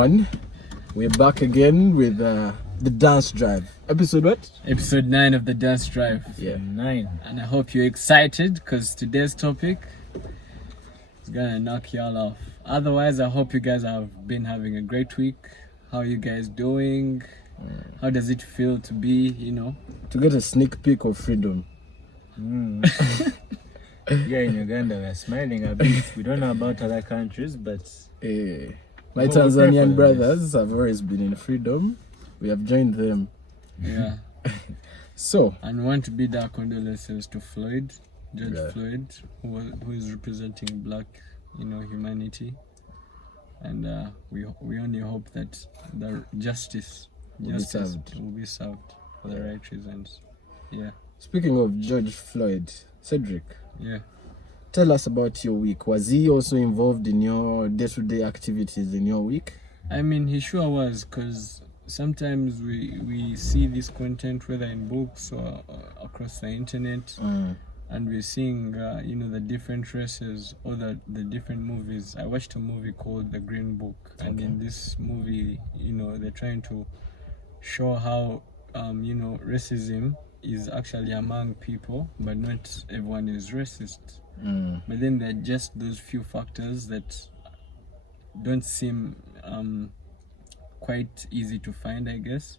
everyone. We're back again with the dance drive. Episode what? Episode 9 of the dance drive. Yeah, 9. And I hope you're excited because today's topic is gonna knock y'all off. Otherwise, I hope you guys have been having a great week. How are you guys doing? How does it feel to be, to get a sneak peek of freedom. Here in Uganda, we're smiling a bit. We don't know about other countries, but My Tanzanian brothers have always been in freedom. We have joined them. Yeah. So, And want to bid our condolences to Floyd, Judge Yeah. Floyd, who is representing black, humanity. And we only hope that the justice Will be served. will be served for the right reasons. Yeah. speaking of George Floyd, Cedric, Yeah. tell us about your week. Was he also involved in your day-to-day activities in your week? I mean, he sure was, because sometimes we see this content, whether in books or across the internet, and we're seeing, the different races or the different movies. I watched a movie called The Green Book, and in this movie, they're trying to show how, racism is actually among people, but not everyone is racist. But then there are just those few factors that don't seem quite easy to find, I guess.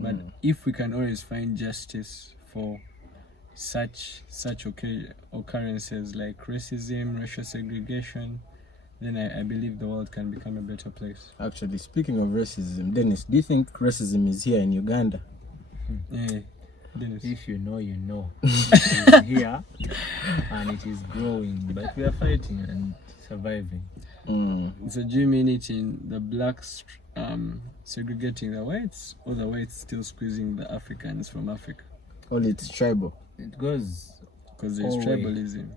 But if we can always find justice for such occurrences like racism, racial segregation, then I believe the world can become a better place. Actually, speaking of racism, Dennis, do you think racism is here in Uganda? Yeah, Dennis. if you know, you know. It is here and it is growing, but we are fighting and surviving. So do you mean it in the blacks segregating the whites, or the whites still squeezing the Africans from Africa? Well, it's tribal. It goes, Because there's Always. tribalism.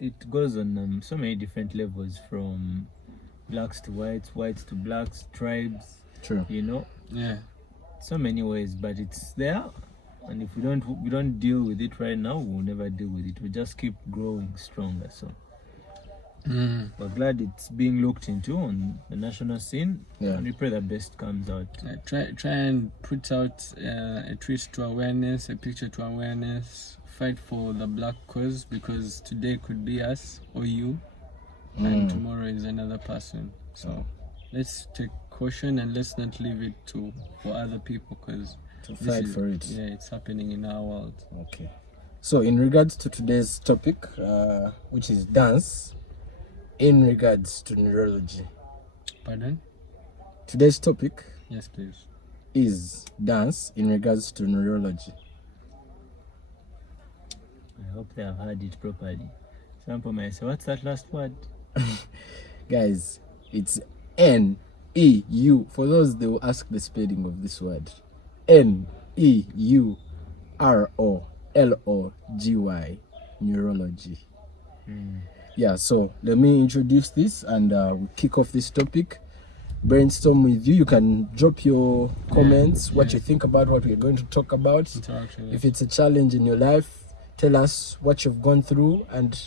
it goes on so many different levels, from blacks to whites, whites to blacks, tribes, True. Yeah. so many ways, but it's there. And if we don't deal with it right now, we'll never deal with it. We just keep growing stronger. So we're glad it's being looked into on the national scene. Yeah. And we pray the best comes out. Try and put out a tweet to awareness, a picture to awareness. Fight for the black cause, because today could be us or you, and tomorrow is another person. So let's take caution and let's not leave it for other people, because To fight for it. Yeah, it's happening in our world. Okay. So, in regards to today's topic, which is dance, in regards to neurology, Pardon? today's topic Yes, please. is dance in regards to neurology. I hope they have heard it properly. Some people might say, what's that last word? Guys, it's N-E-U. For those, they will ask the spelling of this word. N-E-U-R-O-L-O-G-Y. Neurology. Yeah, so let me introduce this and we'll kick off this topic. Brainstorm with you. You can drop your comments, what you think about what we're going to talk about. Interaction. If it's a challenge in your life, tell us what you've gone through, and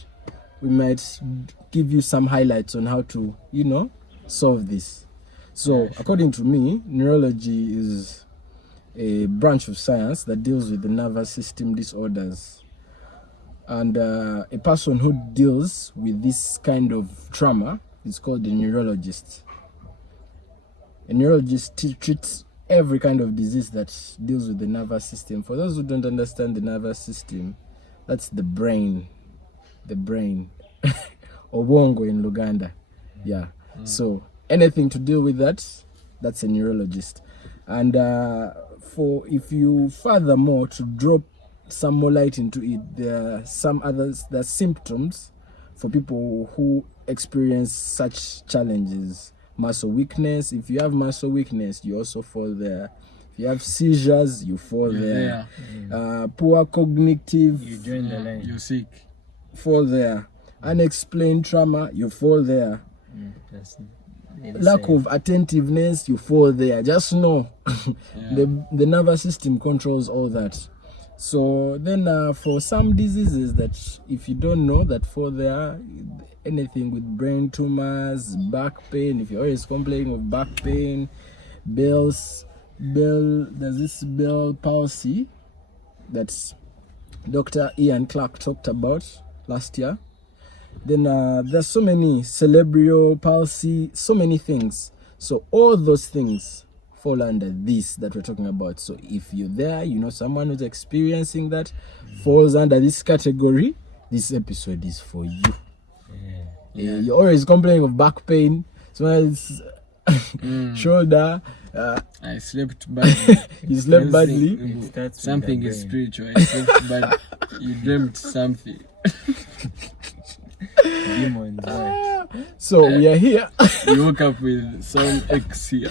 we might give you some highlights on how to, solve this. So, according to me, neurology is a branch of science that deals with the nervous system disorders. And a person who deals with this kind of trauma is called a neurologist. A neurologist treats every kind of disease that deals with the nervous system. For those who don't understand the nervous system, that's the brain. The brain. Obongo in Luganda. Yeah. So anything to deal with that's a neurologist. And if you furthermore to drop some more light into it, there are some others, there are symptoms for people who experience such challenges. Muscle weakness. If you have muscle weakness, you also fall there. If you have seizures, you fall there. Poor cognitive, You join the line. You're sick. fall there. Unexplained trauma, you fall there. That's Lack of attentiveness, you fall there. Just know the nervous system controls all that. So then for some diseases that if you don't know that for there, anything with brain tumors, back pain, if you're always complaining of back pain, there's this Bell palsy that Dr. Ian Clark talked about last year. Then there's so many cerebral palsy, so many things. So all those things fall under this that we're talking about. So if you're there, you know someone who's experiencing that, falls under this category, this episode is for you. You're always complaining of back pain, someone's shoulder. I slept badly. You slept badly. Something is spiritual. I slept bad. You dreamt something. Demons, right? So we are here. You woke up with some X here.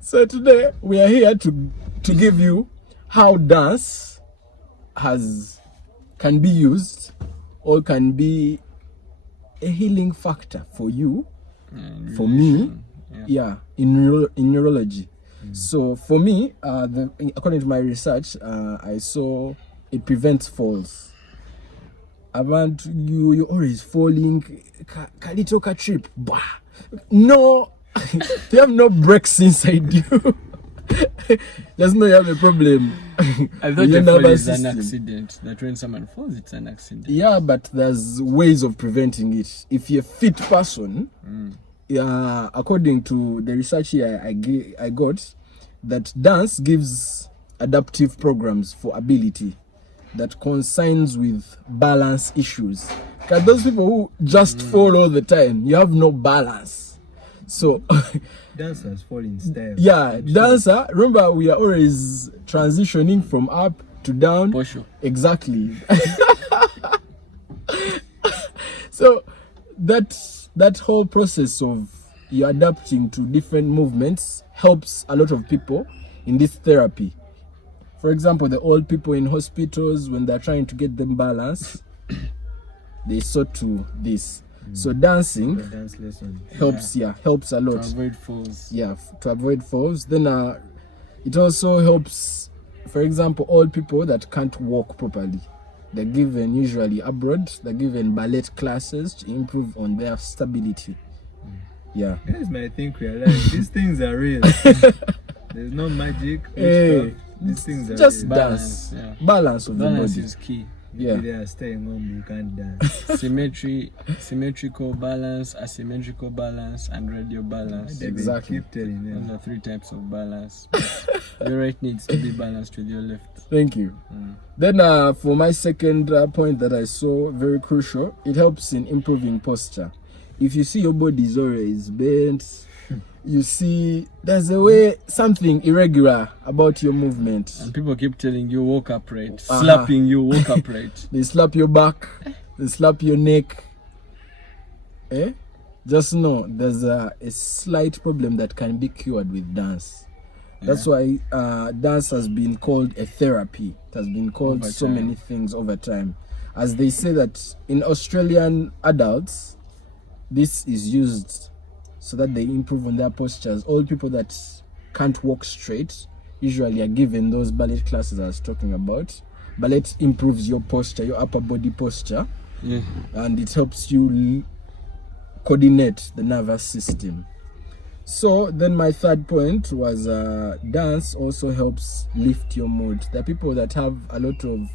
So today we are here to give you how dance can be used or can be a healing factor for you, for me, in neurology. So for me, according to my research, I saw it prevents falls. About you always falling, kalitoka trip, bah. No, you have no brakes inside you. Just know you have a problem. I thought a fall is an accident. That when someone falls, it's an accident. Yeah, but there's ways of preventing it. If you're a fit person, according to the research here I got, that dance gives adaptive programs for ability that concerns with balance issues. Because those people who just fall all the time, you have no balance. So dancers fall in style. Yeah, dancer. Remember, we are always transitioning from up to down. Posho. Exactly. So that whole process of you adapting to different movements helps a lot of people in this therapy. For example, the old people in hospitals, when they're trying to get them balance, they sort to this. So dancing helps a lot. To avoid falls. Yeah, to avoid falls. Then it also helps, for example, old people that can't walk properly. They're given, usually abroad, they're given ballet classes to improve on their stability. Yeah. Guys might think we are like, these things are real. There's no magic. These things are just real. Balance. Yeah. Balance of Balance the body. is key. Yeah. If they are staying home, you can't dance. Symmetrical balance, asymmetrical balance, and radial balance. Exactly. Keep telling them. Those are 3 types of balance. Your right needs to be balanced with your left. Thank you. Then for my second point that I saw, very crucial, it helps in improving posture. If you see your body is always bent, you see there's a way, something irregular about your movement. And people keep telling you walk upright, slapping you walk upright. They slap your back, they slap your neck. Just know there's a slight problem that can be cured with dance. That's why dance has been called a therapy. It has been called so many things over time. As they say that in Australian adults, this is used so that they improve on their postures. All people that can't walk straight usually are given those ballet classes I was talking about. Ballet improves your posture, your upper body posture, and it helps you coordinate the nervous system. So then my third point was dance also helps lift your mood. There are people that have a lot of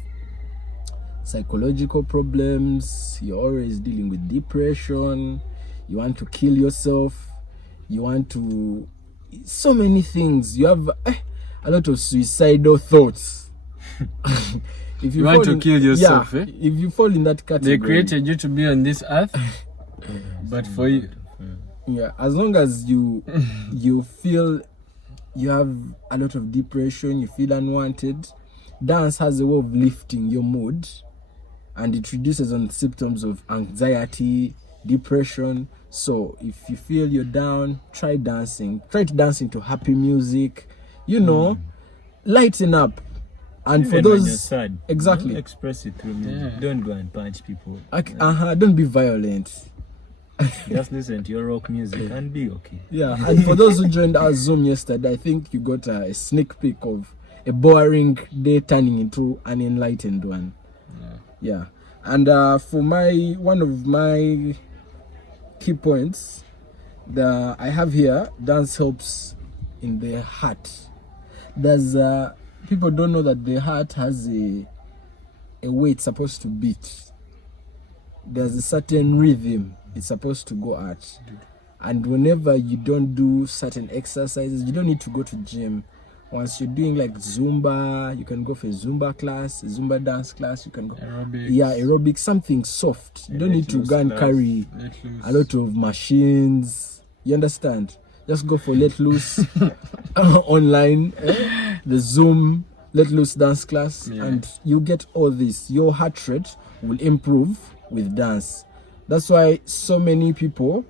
psychological problems. You're always dealing with depression. You want to kill yourself. You want to... So many things. You have a lot of suicidal thoughts. If you want to kill yourself, if you fall in that category... They created you to be on this earth, but for you... Yeah, as long as you feel you have a lot of depression, you feel unwanted, dance has a way of lifting your mood, and it reduces on symptoms of anxiety, depression. So if you feel you're down, try dancing. Try to dancing to happy music. Lighten up. And even for those when you're sad, exactly, express it through music. Don't go and punch people. Don't be violent. Just listen to your rock music and be okay. Yeah, and for those who joined our Zoom yesterday, I think you got a sneak peek of a boring day turning into an enlightened one. Yeah. And for one of my key points that I have here, dance helps in the heart. There's people don't know that the heart has a way it's supposed to beat. There's a certain rhythm it's supposed to go at. And whenever you don't do certain exercises, you don't need to go to gym. Once you're doing like Zumba, you can go for a Zumba class, a Zumba dance class, you can go. Aerobics. Yeah, aerobics, something soft. You don't need to go and carry a lot of machines. You understand? Just go for let loose online, the Zoom let loose dance class, and you get all this. Your heart rate will improve with dance. That's why so many people,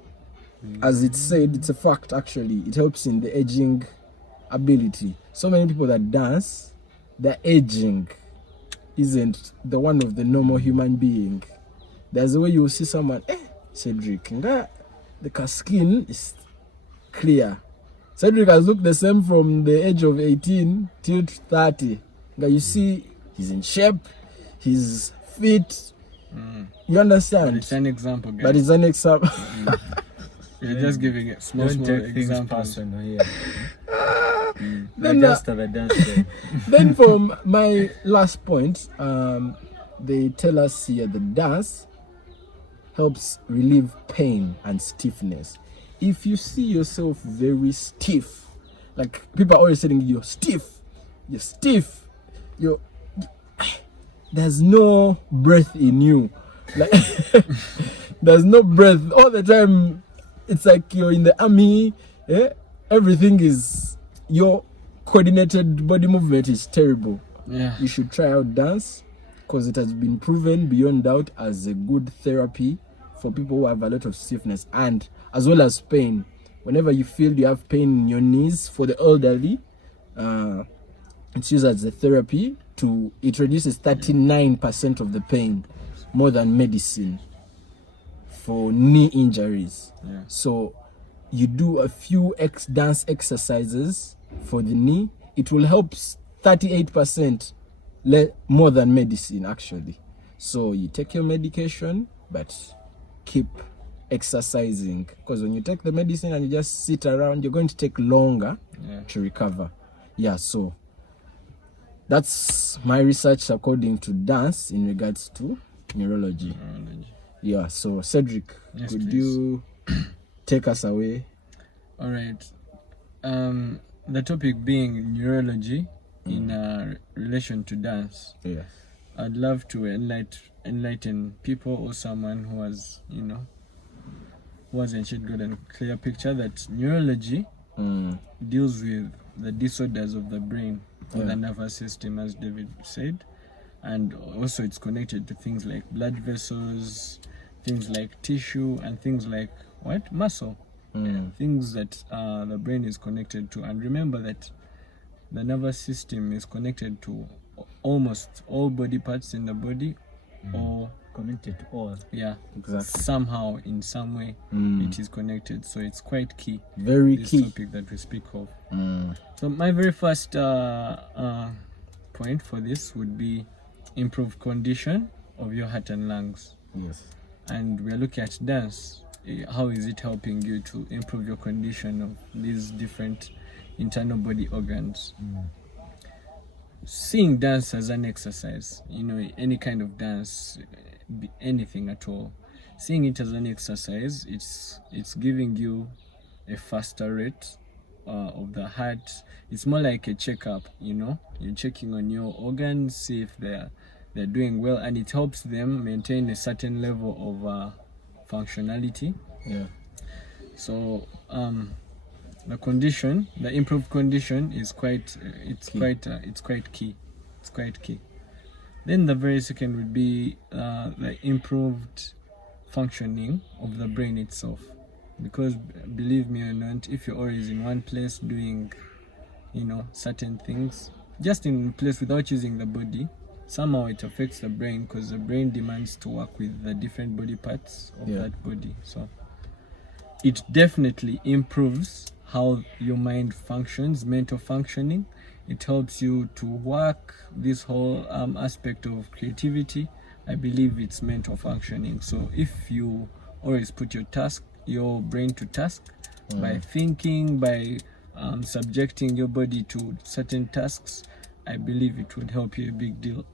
as it's said, it's a fact actually, it helps in the aging ability. So many people that dance, their aging isn't the one of the normal human being. There's a way you will see someone, Cedric, the skin is clear. Cedric has looked the same from the age of 18 till 30. You see, he's in shape, he's fit. You understand? But it's an example, guys. But it's an example. You're just giving it small examples. Then from my last point, they tell us here the dance helps relieve pain and stiffness. If you see yourself very stiff, like people are always saying you're stiff, there's no breath in you. Like there's no breath all the time. It's like you're in the army. Everything is, your coordinated body movement is terrible. Yeah. You should try out dance because it has been proven beyond doubt as a good therapy for people who have a lot of stiffness and as well as pain. Whenever you feel you have pain in your knees, for the elderly, it's used as a therapy. It reduces 39% of the pain, more than medicine for knee injuries. Yeah. So you do a few dance exercises for the knee, it will help 38% more than medicine actually. So you take your medication, but keep exercising, because when you take the medicine and you just sit around, you're going to take longer to recover. Yeah, so that's my research according to dance in regards to neurology. Yeah, so Cedric, could you take us away? All right. The topic being neurology in relation to dance. Yes. I'd love to enlighten people or someone who has, who hasn't yet got a clear picture that neurology deals with the disorders of the brain or the nervous system, as David said. And also it's connected to things like blood vessels, things like tissue, and things like muscle. Things that the brain is connected to. And remember that the nervous system is connected to almost all body parts in the body, or connected to all. Yeah, exactly. Somehow, in some way, it is connected. So it's quite key. Very this key. Topic that we speak of. So my very first point for this would be improved condition of your heart and lungs. Yes. And we are looking at dance. How is it helping you to improve your condition of these different internal body organs? Seeing dance as an exercise, any kind of dance, anything at all, seeing it as an exercise, it's giving you a faster rate of the heart. It's more like a checkup. You're checking on your organs, see if they're doing well, and it helps them maintain a certain level of functionality. Yeah. So the improved condition is quite key. It's quite key. Then the very second would be the improved functioning of the brain itself, because believe me or not, if you're always in one place doing certain things just in place without using the body, somehow it affects the brain, because the brain demands to work with the different body parts of that body. So it definitely improves how your mind functions, mental functioning. It helps you to work this whole aspect of creativity. I believe it's mental functioning. So if you always put your brain to task by thinking, by subjecting your body to certain tasks, I believe it would help you a big deal.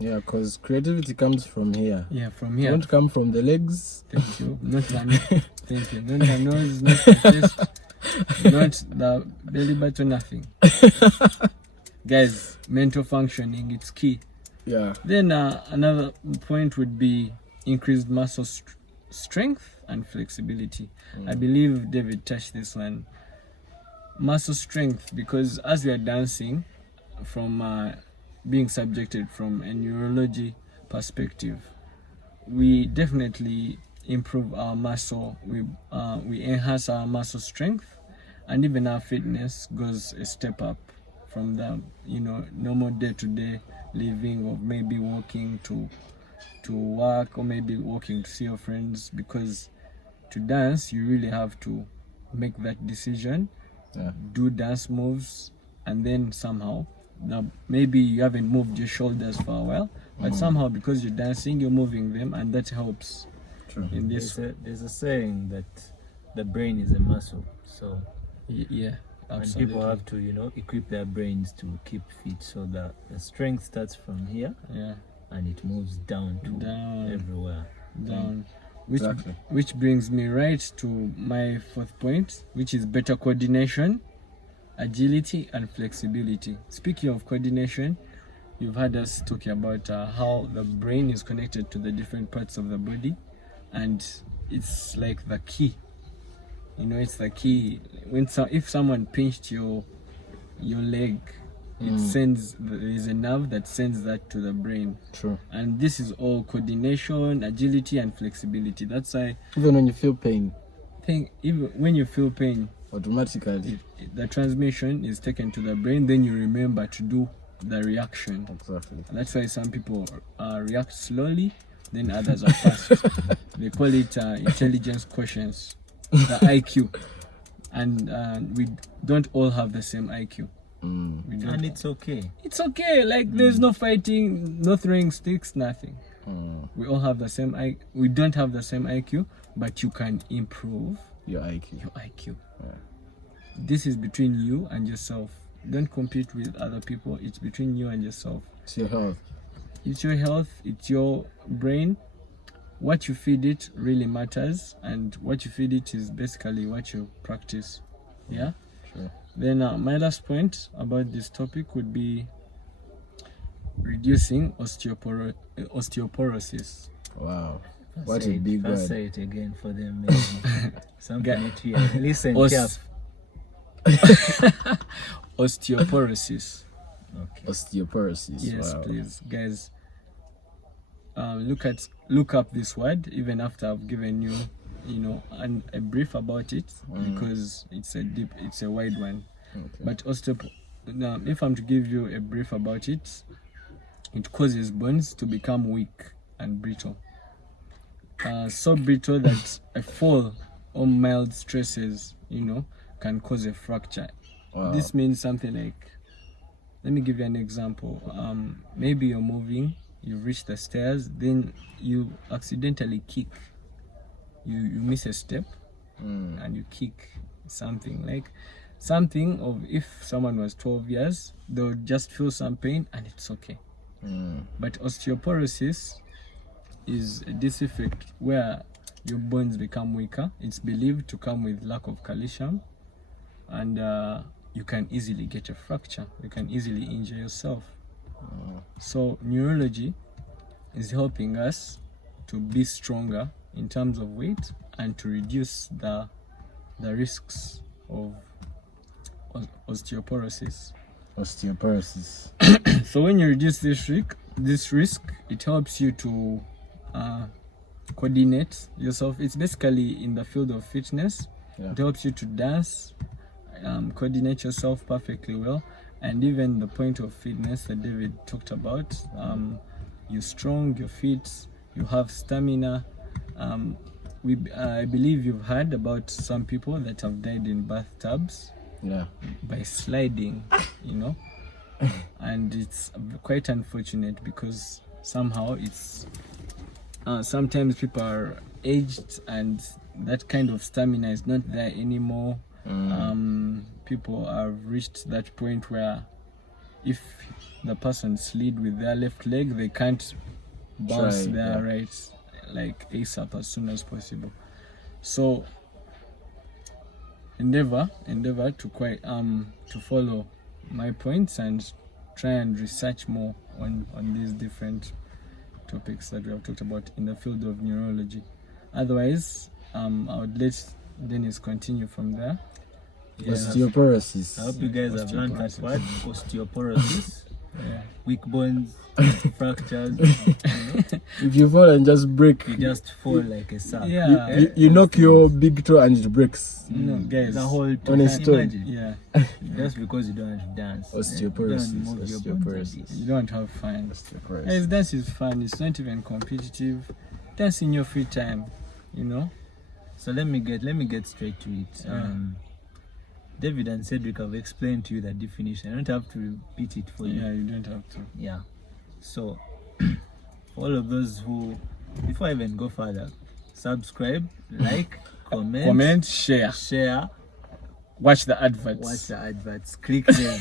Yeah, because creativity comes from here. Yeah, from It here. don't come from the legs. Thank you. Not the nose. Thank you. Not the nose, not the chest, not the belly button, nothing. Guys, mental functioning, it's key. Yeah. Then another point would be increased muscle strength and flexibility. I believe David touched this one. Muscle strength, because as we are dancing, from being subjected from a neurology perspective, we definitely improve our muscle. We enhance our muscle strength, and even our fitness goes a step up from the normal day-to-day living of maybe walking to work, or maybe walking to see your friends, because to dance you really have to make that decision, do dance moves, and then somehow now maybe you haven't moved your shoulders for a while, but somehow because you're dancing you're moving them, and that helps. True. In this There's a saying that the brain is a muscle, so yeah, and absolutely. people have to equip their brains to keep fit, so that the strength starts from here Yeah, and it moves down to down, everywhere. down. Exactly. Which brings me right to my fourth point, which is better coordination, agility, and flexibility. Speaking of coordination, you've heard us talking about how the brain is connected to the different parts of the body, and it's like the key. It's the key. If someone pinched your leg, it sends, there is a nerve that sends that to the brain. True. And this is all coordination, agility, and flexibility. That's why Even when you feel pain, even when you feel pain, automatically. the transmission is taken to the brain, then you remember to do the reaction. Exactly. And that's why some people react slowly, then others are fast. They call it intelligence quotients, the IQ. And we don't all have the same IQ. We don't. And it's okay. It's okay, like there's no fighting, no throwing sticks, nothing. We all have the same IQ. We don't have the same IQ, but you can improve Your IQ. your IQ. Yeah. This is between you and yourself. Don't compete with other people. It's between you and yourself. It's your health. It's your health, it's your brain. What you feed it really matters, and what you feed it is basically what you practice. Yeah? Sure. Then my last point about this topic would be reducing osteoporosis. Wow. What a big word. Say it again for them. Something not here. Listen, Os- Osteoporosis. Okay. Osteoporosis. Yes, Wow. please, guys. Look up this word even after I've given you, a brief about it, because it's a wide one. Okay. But now, if I'm to give you a brief about it, it causes bones to become weak and brittle. So brittle that a fall or mild stresses, can cause a fracture. Wow. This means something like, let me give you an example. Maybe you're moving, you've reached the stairs, then you accidentally kick. You miss a step, and you kick something. Like something of, if someone was 12 years, they would just feel some pain and it's okay. But osteoporosis is a defect where your bones become weaker. It's believed to come with lack of calcium, and you can easily get a fracture. You can easily injure yourself. So neurology is helping us to be stronger in terms of weight and to reduce the risks of osteoporosis. Osteoporosis. So when you reduce this risk, it helps you to coordinate yourself. It's basically in the field of fitness. Yeah. It helps you to dance, coordinate yourself perfectly well, and even the point of fitness that David talked about. You're strong, you're fit, you have stamina. I believe you've heard about some people that have died in bathtubs Yeah. by sliding, and it's quite unfortunate because somehow it's sometimes people are aged and that kind of stamina is not there anymore. People have reached that point where if the person slid with their left leg, they can't bounce their right like ASAP as soon as possible. So endeavor to follow my points and try and research more on these different topics that we have talked about in the field of neurology. Otherwise, I would let Dennis continue from there. Osteoporosis. I hope you guys have learned that word, osteoporosis. Weak bones, fractures. If you fall and just break, you just fall like a sack. You knock your big toe and it breaks. Guys, the whole on a stone. Just because you don't have to dance. Osteoporosis. You don't have fun. Osteoporosis. Guys, dance is fun. It's not even competitive. Dance in your free time, So let me get straight to it. David and Cedric have explained to you the definition. I don't have to repeat it for you. Yeah, you don't have to. Yeah. So, for all of those who, before I even go further, subscribe, like, comment, share. Watch the adverts. Click them.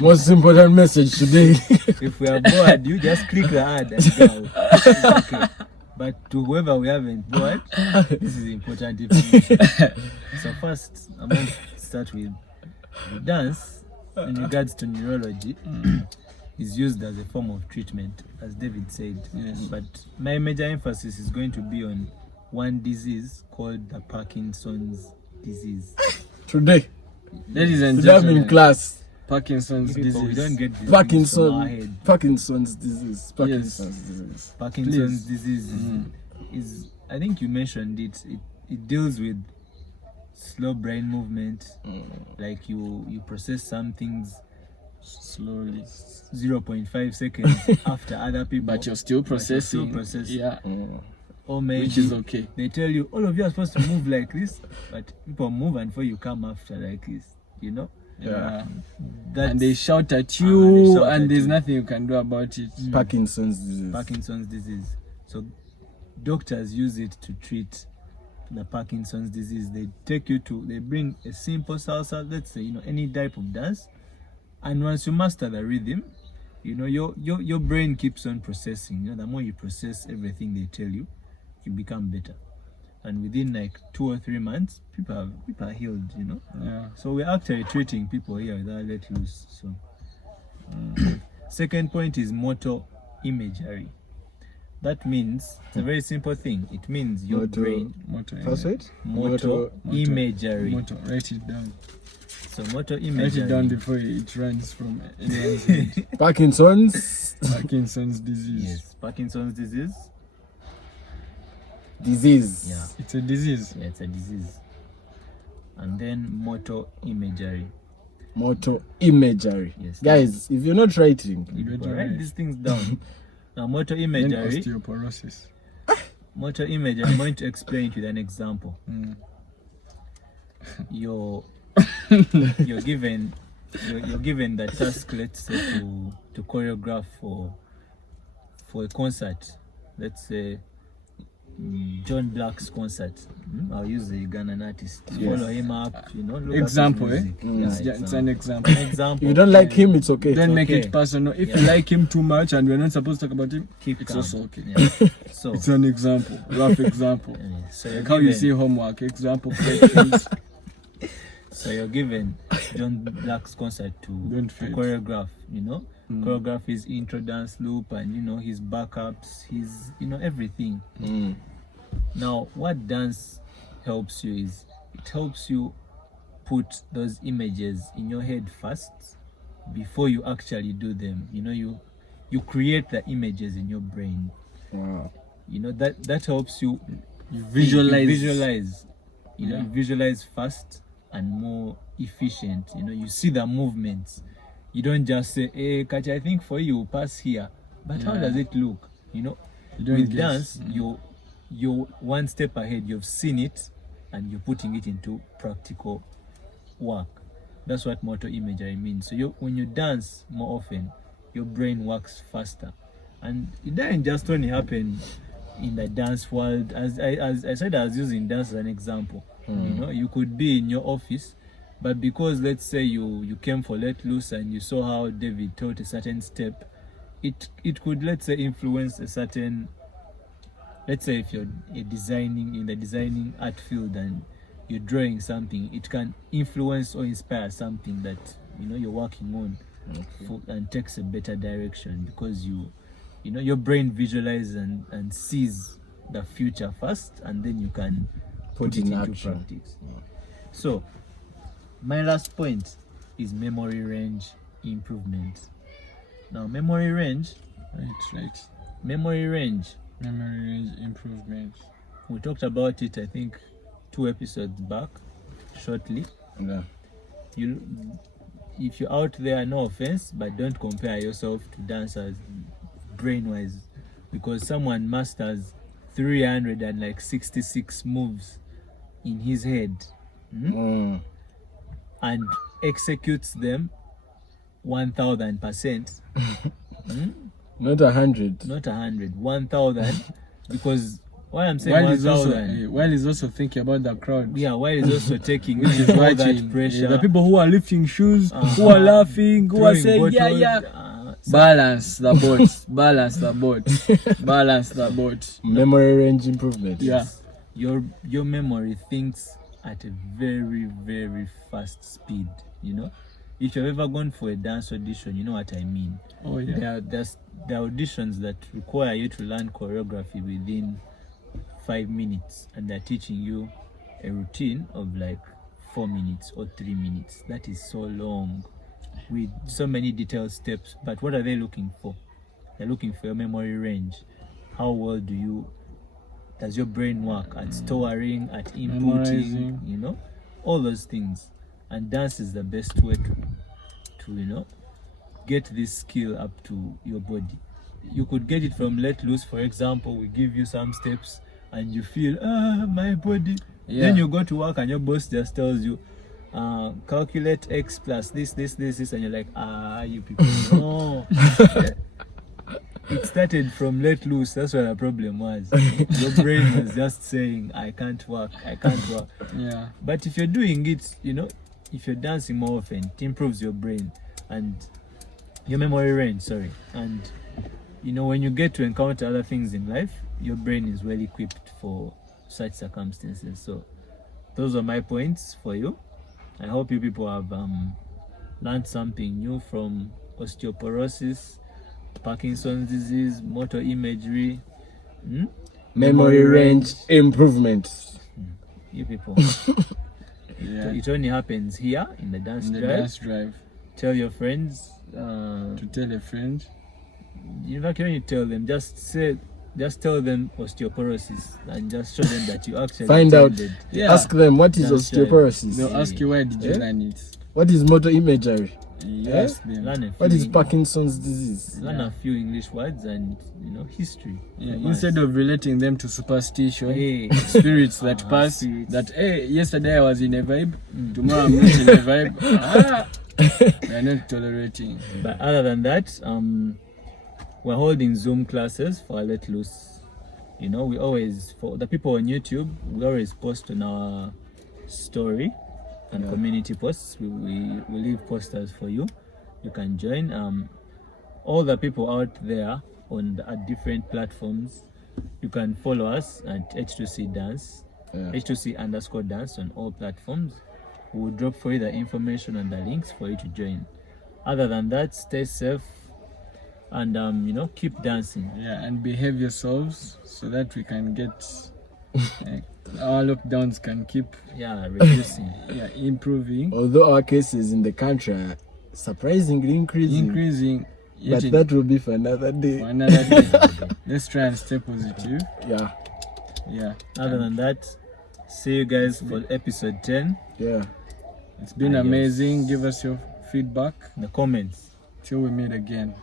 Most important message today. If we are bored, you just click the ad and go. Okay. But to whoever we haven't bored, this is important information. So first, I'm going to start with dance. In regards to neurology, is used as a form of treatment, as David said. Yes. But my major emphasis is going to be on one disease called the Parkinson's disease. Ladies and I'm gentlemen, in class. Parkinson's disease. We don't get this Parkinson's disease. Parkinson's disease is I think you mentioned it. It deals with slow brain movement. Like you process some things slowly, 0.5 seconds after other people, but you're still processing. Or maybe which is okay. They tell you all of you are supposed to move like this, but people move and before you come after like this, and they shout at you, and there's nothing you can do about it. Parkinson's disease. So doctors use it to treat the Parkinson's disease. They bring a simple salsa, let's say, any type of dance, and once you master the rhythm, your brain keeps on processing. The more you process everything they tell you, you become better. And within like 2 or 3 months, people are healed, So we're actually treating people here with our let loose. So second point is Moto Imagery. That means it's a very simple thing. It means your brain. Moto Imagery. Write it down. So Moto Imagery. Write it down before it runs from anyone's head. Parkinson's disease. Yes, Parkinson's disease. Yeah. It's a disease. Yeah, it's a disease. And then Moto Imagery. Yes. Guys, if you're not writing, you write these things down. Now, Moto Imagery. Osteoporosis. Moto Imagery. I'm going to explain it with an example. You're given the task, let's say, to choreograph for a concert. Let's say John Black's concert. I'll use the Ugandan artist. Follow him up, look example, at his music. it's an example. If you don't like him, it's okay. Don't make it personal. If you like him too much and we're not supposed to talk about him, it's also okay. So it's an example, rough example. So like how you see homework, example questions. So you're given John Black's concert to choreograph, choreograph his intro dance loop and his backups, his everything. Now what dance helps you is it helps you put those images in your head first before you actually do them. You create the images in your brain. Wow. That helps you visualize. You visualize fast and more efficient. You see the movements. You don't just say, hey Kachi, I think for you pass here, but how does it look? With dance, you're one step ahead. You've seen it and you're putting it into practical work. That's what motor imagery means. So when you dance more often, your brain works faster. And it doesn't just only happen in the dance world. As I said, I was using dance as an example. You know, you could be in your office, but because let's say you came for Let Loose and you saw how David taught a certain step, it could, let's say, influence a certain, let's say if you're designing in the designing art field and you're drawing something, it can influence or inspire something that you're working on, and takes a better direction because your brain visualizes and sees the future first, and then you can put it into practice. So my last point is memory range improvement. Now memory range improvement, we talked about it I think 2 episodes back shortly. If you're out there, no offense, but don't compare yourself to dancers brain-wise, because someone masters 366 moves in his head and executes them 1000%. Not 100. Not 100, 1000. Because why I'm saying 1000, while he's also thinking about the crowd. Yeah, while he's also taking which is all watching that pressure. the people who are lifting shoes, who are laughing, who are saying bottles, balance the boat, balance the boat, balance the boat. Memory range improvement. Yeah. Your memory thinks at a very, very fast speed. If you've ever gone for a dance audition, you know what I mean. Oh yeah. There are auditions that require you to learn choreography within 5 minutes, and they're teaching you a routine of like 4 minutes or 3 minutes. That is so long with so many detailed steps. But what are they looking for? They're looking for your memory range. How well does your brain work at storing, at inputting, all those things. And dance is the best way to get this skill up to your body. You could get it from Let Loose, for example. We give you some steps and you feel my body. Then you go to work and your boss just tells you calculate X plus this, and you're like, you people no. It started from Let Loose. That's what the problem was. Your brain was just saying, I can't work. Yeah. But if you're doing it, if you're dancing more often, it improves your brain and your memory range, and when you get to encounter other things in life, your brain is well equipped for such circumstances. So those are my points for you. I hope you people have learned something new from osteoporosis, Parkinson's disease, motor imagery, memory range improvement. You people. It only happens here in the dance drive. Tell your friends. To tell a friend. In fact, when you tell them, just tell them osteoporosis and just show them that you actually find out. Yeah. Ask them what is osteoporosis. They'll ask you why did you learn it. What is motor imagery? Yes. What is Parkinson's disease? Learn a few English words and history. Yeah. Instead of relating them to superstition, spirits that pass. That yesterday I was in a vibe, tomorrow I'm not in a vibe. They're not tolerating. But other than that, we're holding Zoom classes for Let Loose. We always, for the people on YouTube, we always post on our story and community posts. We leave posters for you. You can join. All the people out there at different platforms, you can follow us at H2C Dance, H2C_Dance on all platforms. We will drop for you the information and the links for you to join. Other than that, stay safe and keep dancing. Yeah, and behave yourselves so that we can get our lockdowns can keep reducing. Improving. Although our cases in the country are surprisingly increasing. But that will be for another day. Let's try and stay positive. Yeah. Other than that, see you guys for episode 10. Yeah. It's been amazing. Give us your feedback in the comments. Till we meet again.